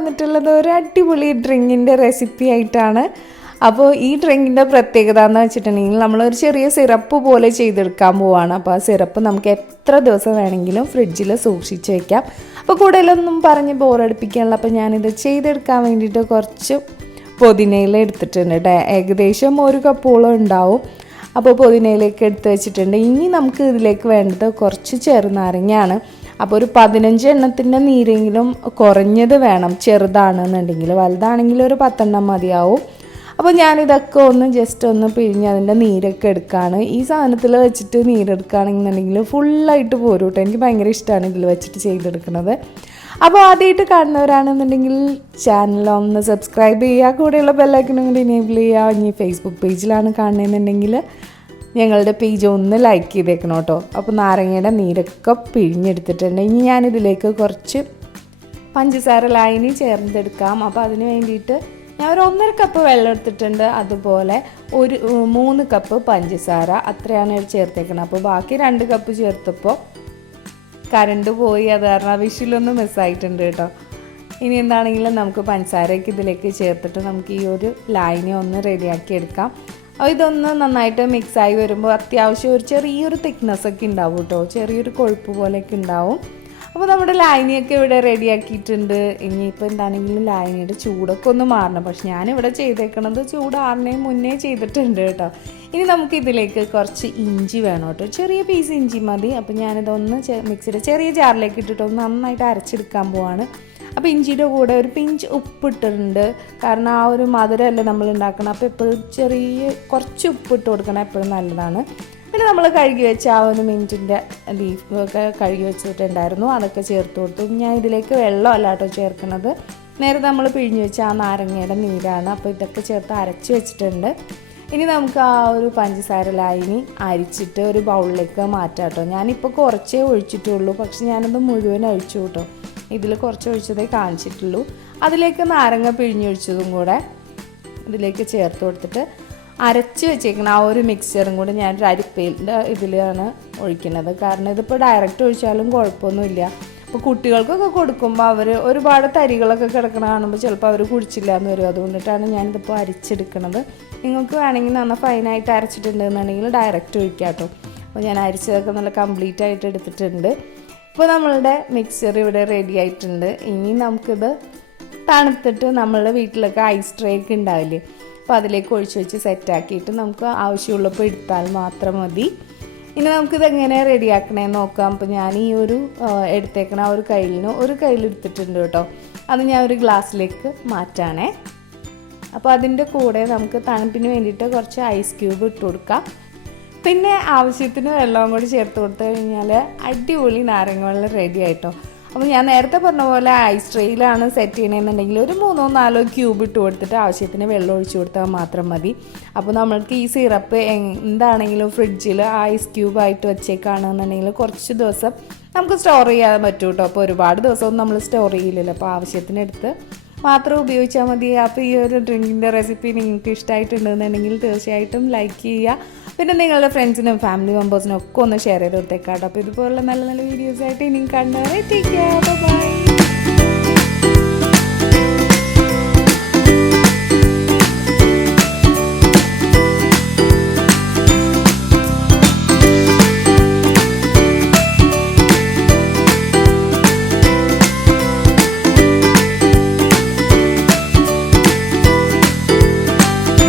വന്നിട്ടുള്ളത് ഒരു അടിപൊളി ഡ്രിങ്കിൻ്റെ റെസിപ്പി ആയിട്ടാണ്. അപ്പോൾ ഈ ഡ്രിങ്കിൻ്റെ പ്രത്യേകത എന്ന് വെച്ചിട്ടുണ്ടെങ്കിൽ നമ്മളൊരു ചെറിയ സിറപ്പ് പോലെ ചെയ്തെടുക്കാൻ പോവുകയാണ്. അപ്പോൾ ആ സിറപ്പ് നമുക്ക് എത്ര ദിവസം വേണമെങ്കിലും ഫ്രിഡ്ജിൽ സൂക്ഷിച്ച് വയ്ക്കാം. അപ്പോൾ കൂടുതലൊന്നും പറഞ്ഞ് ബോറടിപ്പിക്കാനുള്ള അപ്പോൾ ഞാനിത് ചെയ്തെടുക്കാൻ വേണ്ടിയിട്ട് കുറച്ച് പുതിനയില എടുത്തിട്ടുണ്ട് കേട്ടോ. ഏകദേശം 1 കപ്പോളം ഉണ്ടാവും. അപ്പോൾ പുതിനയിലേക്ക് എടുത്ത് വെച്ചിട്ടുണ്ട്. ഇനി നമുക്ക് ഇതിലേക്ക് വേണ്ടത് കുറച്ച് ചെറുനാരങ്ങയാണ്. അപ്പോൾ ഒരു 15 എണ്ണത്തിൻ്റെ നീരെങ്കിലും കുറഞ്ഞത് വേണം, ചെറുതാണെന്നുണ്ടെങ്കിൽ. വലുതാണെങ്കിൽ ഒരു 10 എണ്ണം മതിയാവും. അപ്പോൾ ഞാനിതൊക്കെ ജസ്റ്റ് ഒന്ന് പിഴിഞ്ഞ് അതിൻ്റെ നീരൊക്കെ എടുക്കുകയാണ്. ഈ സാധനത്തിൽ വെച്ചിട്ട് നീരെടുക്കുകയാണെന്നുണ്ടെങ്കിൽ ഫുള്ളായിട്ട് പോരും കേട്ടോ. എനിക്ക് ഭയങ്കര ഇഷ്ടമാണ് ഇതിൽ വെച്ചിട്ട് ചെയ്തെടുക്കുന്നത്. അപ്പോൾ ആദ്യമായിട്ട് കാണുന്നവരാണെന്നുണ്ടെങ്കിൽ ചാനലൊന്ന് സബ്സ്ക്രൈബ് ചെയ്യുക, കൂടെയുള്ള ബെല്ലൈക്കനും കൂടി എനേബിൾ ചെയ്യുക. ഇനി ഫേസ്ബുക്ക് പേജിലാണ് കാണുന്നതെന്നുണ്ടെങ്കിൽ ഞങ്ങളുടെ പേജ് ഒന്ന് ലൈക്ക് ചെയ്തേക്കണം കേട്ടോ. അപ്പോൾ നാരങ്ങയുടെ നീരൊക്കെ പിഴിഞ്ഞെടുത്തിട്ടുണ്ട്. ഇനി ഞാനിതിലേക്ക് കുറച്ച് പഞ്ചസാര ലായനി ചേർത്തെടുക്കാം. അപ്പോൾ അതിന് വേണ്ടിയിട്ട് ഞാൻ ഒരു 1.5 കപ്പ് വെള്ളം എടുത്തിട്ടുണ്ട്. അതുപോലെ 3 കപ്പ് പഞ്ചസാര, അത്രയാണ് ചേർത്തേക്കണം. അപ്പോൾ ബാക്കി 2 കപ്പ് ചേർത്തപ്പോൾ കറണ്ട് പോയി, അത് കാരണം വിഷിലൊന്ന് മിസ്സായിട്ടുണ്ട് കേട്ടോ. ഇനി എന്താണെങ്കിലും നമുക്ക് പഞ്ചസാരയ്ക്ക് ഇതിലേക്ക് ചേർത്തിട്ട് നമുക്ക് ഈ ഒരു ലായനി ഒന്ന് റെഡിയാക്കി എടുക്കാം. അപ്പോൾ ഇതൊന്ന് നന്നായിട്ട് മിക്സായി വരുമ്പോൾ അത്യാവശ്യം ഒരു ചെറിയൊരു തിക്നെസ്സൊക്കെ ഉണ്ടാവും കേട്ടോ, ചെറിയൊരു കൊഴുപ്പ് പോലെയൊക്കെ ഉണ്ടാവും. അപ്പോൾ നമ്മുടെ ലായനിയൊക്കെ ഇവിടെ റെഡിയാക്കിയിട്ടുണ്ട്. ഇനിയിപ്പോൾ എന്താണെങ്കിലും ലായനിയുടെ ചൂടൊക്കെ ഒന്ന് മാറണം. പക്ഷെ ഞാനിവിടെ ചെയ്തേക്കണത് ചൂടാറുന്നതിന് മുന്നേ ചെയ്തിട്ടുണ്ട് കേട്ടോ. ഇനി നമുക്ക് ഇതിലേക്ക് കുറച്ച് ഇഞ്ചി വേണം കേട്ടോ, ചെറിയ പീസ് ഇഞ്ചി മതി. അപ്പോൾ ഞാനിതൊന്ന് മിക്സിയുടെ ചെറിയ ജാറിലേക്ക് ഇട്ടിട്ട് ഒന്ന് നന്നായിട്ട് അരച്ചെടുക്കാൻ പോവാണ്. അപ്പോൾ ഇഞ്ചിയുടെ കൂടെ ഒരു പിഞ്ച് ഉപ്പിട്ടിട്ടുണ്ട്, കാരണം ആ ഒരു മധുരമല്ലേ നമ്മൾ ഉണ്ടാക്കണം. അപ്പോൾ എപ്പോഴും കുറച്ച് ഉപ്പിട്ട് കൊടുക്കണം, എപ്പോഴും നല്ലതാണ്. പിന്നെ നമ്മൾ കഴുകി വെച്ച ആ 1 മിനിറ്റിൻ്റെ ലീഫ് ഒക്കെ കഴുകി വെച്ചിട്ടുണ്ടായിരുന്നു, അതൊക്കെ ചേർത്ത് കൊടുത്തു. ഞാൻ ഇതിലേക്ക് വെള്ളമല്ല കേട്ടോ ചേർക്കുന്നത്, നേരത്തെ നമ്മൾ പിഴിഞ്ഞ് വെച്ച ആ നാരങ്ങയുടെ നീരാണ്. അപ്പോൾ ഇതൊക്കെ ചേർത്ത് അരച്ച് വെച്ചിട്ടുണ്ട്. ഇനി നമുക്ക് ആ ഒരു പഞ്ചസാര ലായനി അരിച്ചിട്ട് ഒരു ബൗളിലേക്ക് മാറ്റാം കേട്ടോ. ഞാനിപ്പോൾ കുറച്ചേ ഒഴിച്ചിട്ടുള്ളൂ, പക്ഷെ ഞാനത് മുഴുവൻ ഒഴിച്ചു കേട്ടോ. ഇതിൽ കുറച്ച് ഒഴിച്ചതേ കാണിച്ചിട്ടുള്ളൂ. അതിലേക്ക് നാരങ്ങ പിഴിഞ്ഞൊഴിച്ചതും കൂടെ ഇതിലേക്ക് ചേർത്ത് കൊടുത്തിട്ട് അരച്ച് വെച്ചേക്കണം. ആ ഒരു മിക്സറും കൂടി ഞാൻ ഒരു അരിപ്പയിൻ്റെ ഇതിലാണ് ഒഴിക്കുന്നത്, കാരണം ഇതിപ്പോൾ ഡയറക്റ്റ് ഒഴിച്ചാലും കുഴപ്പമൊന്നുമില്ല. അപ്പോൾ കുട്ടികൾക്കൊക്കെ കൊടുക്കുമ്പോൾ അവർ ഒരുപാട് തരികളൊക്കെ കിടക്കണ കാണുമ്പോൾ ചിലപ്പോൾ അവർ കുടിച്ചില്ല എന്ന് വരും. അതുകൊണ്ടിട്ടാണ് ഞാനിതിപ്പോൾ അരിച്ചെടുക്കുന്നത്. നിങ്ങൾക്ക് വേണമെങ്കിൽ നന്നായി ഫൈനായിട്ട് അരച്ചിട്ടുണ്ടെന്നുണ്ടെങ്കിൽ ഡയറക്റ്റ് ഒഴിക്കാം കേട്ടോ. അപ്പോൾ ഞാൻ അരിച്ചതൊക്കെ നല്ല കംപ്ലീറ്റ് ആയിട്ട് എടുത്തിട്ടുണ്ട്. ഇപ്പോൾ നമ്മളുടെ മിക്സർ ഇവിടെ റെഡി ആയിട്ടുണ്ട്. ഇനി നമുക്കിത് തണുത്തിട്ട് നമ്മളുടെ വീട്ടിലൊക്കെ ഐസ് ട്രേ ഒക്കെ ഉണ്ടാവില്ലേ, അപ്പോൾ അതിലേക്ക് ഒഴിച്ച് വെച്ച് സെറ്റാക്കിയിട്ട് നമുക്ക് ആവശ്യമുള്ളപ്പോൾ എടുത്താൽ മാത്രം മതി. ഇനി നമുക്കിത് എങ്ങനെ റെഡിയാക്കണേന്ന് നോക്കാം. അപ്പോൾ ഞാൻ ഈ ഒരു എടുത്തേക്കണ ഒരു കയ്യിൽ എടുത്തിട്ടുണ്ട് കേട്ടോ. അത് ഞാൻ ഒരു ഗ്ലാസ്സിലേക്ക് മാറ്റാണേ. അപ്പോൾ അതിൻ്റെ കൂടെ നമുക്ക് തണുപ്പിന് വേണ്ടിയിട്ട് കുറച്ച് ഐസ് ക്യൂബ് ഇട്ട് കൊടുക്കാം. പിന്നെ ആവശ്യത്തിന് വെള്ളവും കൂടി ചേർത്ത് കൊടുത്തു കഴിഞ്ഞാൽ അടിപൊളി നാരങ്ങ വെള്ളം റെഡി ആയിട്ടോ. അപ്പോൾ ഞാൻ നേരത്തെ പറഞ്ഞ പോലെ ഐസ് ട്രേയിലാണ് സെറ്റ് ചെയ്യണമെന്നുണ്ടെങ്കിൽ ഒരു 3-4 ക്യൂബ് ഇട്ട് കൊടുത്തിട്ട് ആവശ്യത്തിന് വെള്ളം ഒഴിച്ചു കൊടുത്താൽ മാത്രം മതി. അപ്പോൾ നമ്മൾക്ക് ഈ സിറപ്പ് എന്താണെങ്കിലും ഫ്രിഡ്ജിൽ ഐസ് ക്യൂബായിട്ട് വെച്ചേക്കാണെന്നുണ്ടെങ്കിൽ കുറച്ച് ദിവസം നമുക്ക് സ്റ്റോർ ചെയ്യാൻ പറ്റും കേട്ടോ. അപ്പോൾ ഒരുപാട് ദിവസമൊന്നും നമ്മൾ സ്റ്റോർ ചെയ്യില്ലല്ലോ, അപ്പോൾ ആവശ്യത്തിനെടുത്ത് മാത്രം ഉപയോഗിച്ചാൽ മതി. അപ്പോൾ ഈ ഒരു ഡ്രിങ്കിൻ്റെ റെസിപ്പി നിങ്ങൾക്ക് ഇഷ്ടമായിട്ടുണ്ടെന്നുണ്ടെങ്കിൽ തീർച്ചയായിട്ടും ലൈക്ക് ചെയ്യുക. പിന്നെ നിങ്ങളുടെ ഫ്രണ്ട്സിനും ഫാമിലി മെമ്പേഴ്സിനും ഒക്കെ ഒന്ന് ഷെയർ ചെയ്ത് കൊടുത്തേക്കാം. അപ്പോൾ ഇതുപോലുള്ള നല്ല നല്ല വീഡിയോസായിട്ട് ഇനിയും കണ്ടുവരെ ടേക്ക് കെയർ, ബൈ.